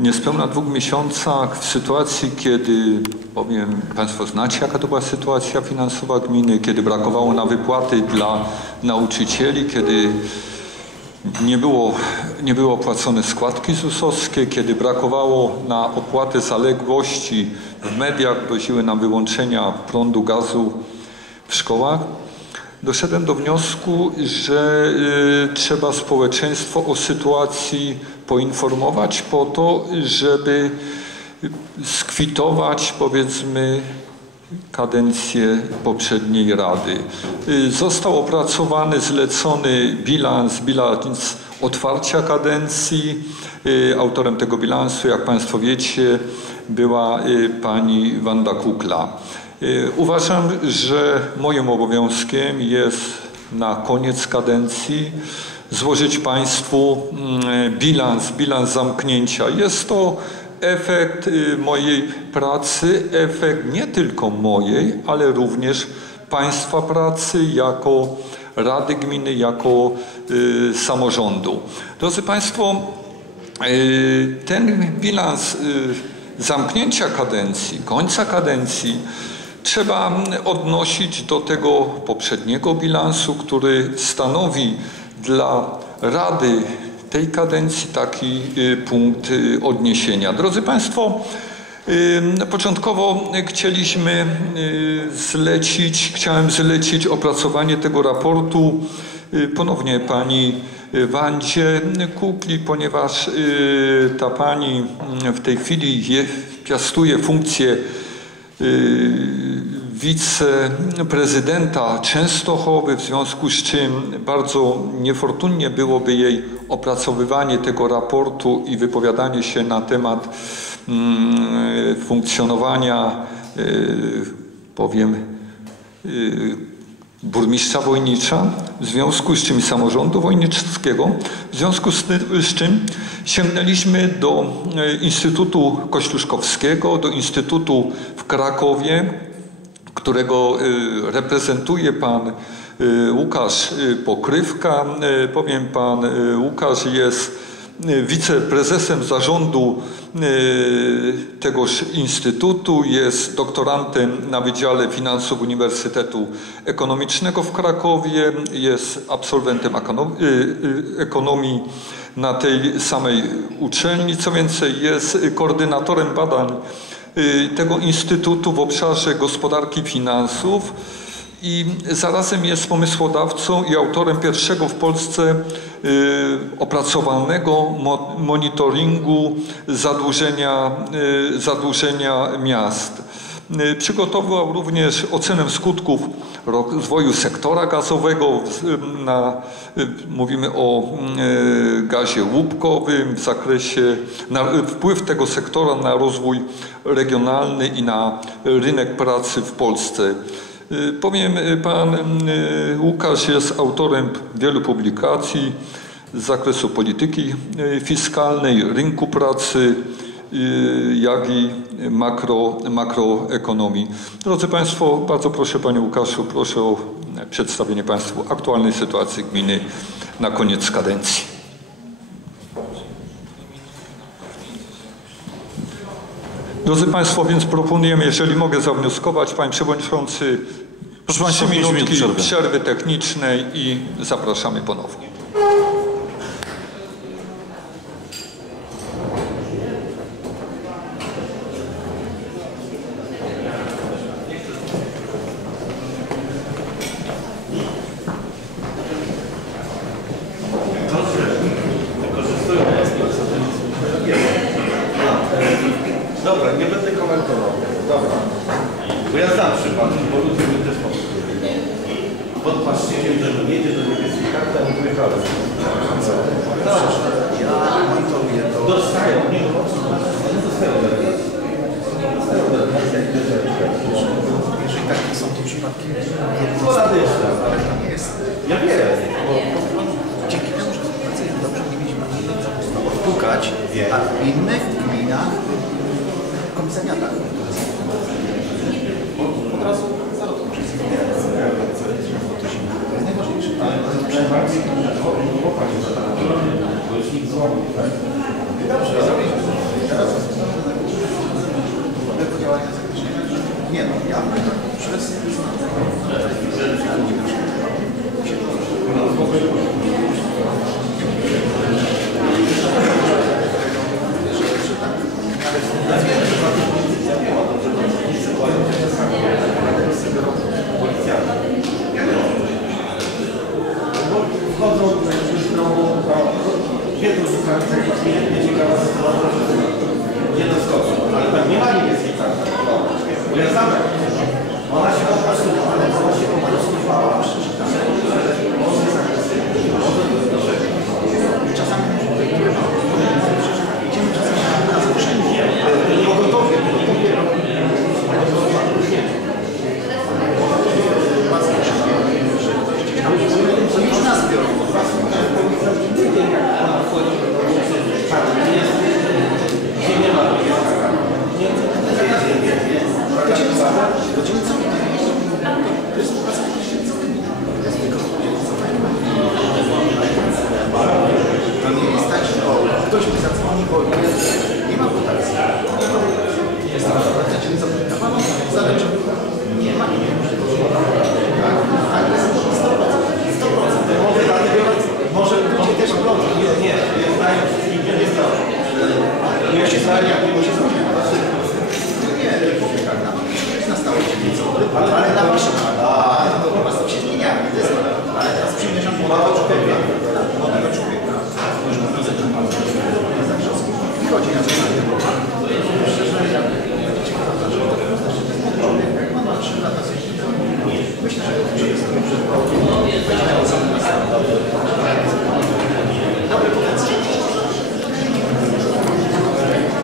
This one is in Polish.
niespełna dwóch miesiącach w sytuacji, kiedy, powiem, Państwo znacie jaka to była sytuacja finansowa gminy, kiedy brakowało na wypłaty dla nauczycieli, kiedy nie było, nie było opłacone składki ZUS-owskie, kiedy brakowało na opłatę zaległości w mediach, groziły nam wyłączenia prądu, gazu w szkołach, doszedłem do wniosku, że y, trzeba społeczeństwo o sytuacji poinformować po to, żeby skwitować powiedzmy kadencję poprzedniej Rady. Został opracowany, zlecony bilans, bilans otwarcia kadencji. Autorem tego bilansu, jak Państwo wiecie, była y, pani Wanda Kukla. Y, Uważam, że moim obowiązkiem jest na koniec kadencji złożyć Państwu mm, bilans, bilans zamknięcia. Jest to efekt y, mojej pracy, efekt nie tylko mojej, ale również Państwa pracy jako Rady Gminy, jako y, samorządu. Drodzy Państwo, y, ten bilans zamknięcia kadencji, końca kadencji trzeba odnosić do tego poprzedniego bilansu, który stanowi dla Rady tej kadencji taki y, punkt y, odniesienia. Drodzy Państwo, y, początkowo chcieliśmy zlecić, chciałem zlecić opracowanie tego raportu ponownie pani Wandzie Kukli, ponieważ ta pani w tej chwili je, piastuje funkcję wiceprezydenta Częstochowy, w związku z czym bardzo niefortunnie byłoby jej opracowywanie tego raportu i wypowiadanie się na temat mm, funkcjonowania, y, powiem, y, burmistrza Wojnicza, w związku z czym samorządu wojniczskiego, w związku z, z czym sięgnęliśmy do e, Instytutu Kościuszkowskiego, do Instytutu w Krakowie, którego y, reprezentuje pan y, Łukasz y, Pokrywka. Powiem pan, Łukasz jest wiceprezesem zarządu tegoż instytutu, jest doktorantem na Wydziale Finansów Uniwersytetu Ekonomicznego w Krakowie, jest absolwentem ekono- ekonomii na tej samej uczelni. Co więcej, jest koordynatorem badań tego instytutu w obszarze gospodarki finansów i zarazem jest pomysłodawcą i autorem pierwszego w Polsce y, opracowanego mo- monitoringu zadłużenia, y, zadłużenia miast. Y, Przygotował również ocenę skutków rozwoju sektora gazowego. w- Na, y, mówimy o y, gazie łupkowym w zakresie na wpływ tego sektora na rozwój regionalny i na rynek pracy w Polsce. Y, Powiem, y, pan y, Łukasz jest autorem wielu publikacji z zakresu polityki y, fiskalnej, rynku pracy, y, jak i makro, makroekonomii. Drodzy Państwo, bardzo proszę Panie Łukaszu, proszę o przedstawienie Państwu aktualnej sytuacji gminy na koniec kadencji. Drodzy Państwo, więc proponujemy, jeżeli mogę zawnioskować, Panie Przewodniczący, Proszę Państwa, minutki przerwy. przerwy technicznej i zapraszamy ponownie. Przypadek, bo ludzie mi też. Pod płaszczykiem, że nie jedzie do niebieskiej karty, a nie pojechałem. Ja monitoruję to. Dostają, nie dostają idę Jeżeli takie są to przypadki ale to nie jest. ja wiem. Bo Dzięki temu, że współpracujemy dobrze, nie mieliśmy odpukać, a w innych gminach komisariatach od razu zarodku wszystko. To jest najważniejsze. Ale to popatrz, bo już nikt złamał. Teraz tego działania zagranicznego. Nie no, ja przez... Hallelujah.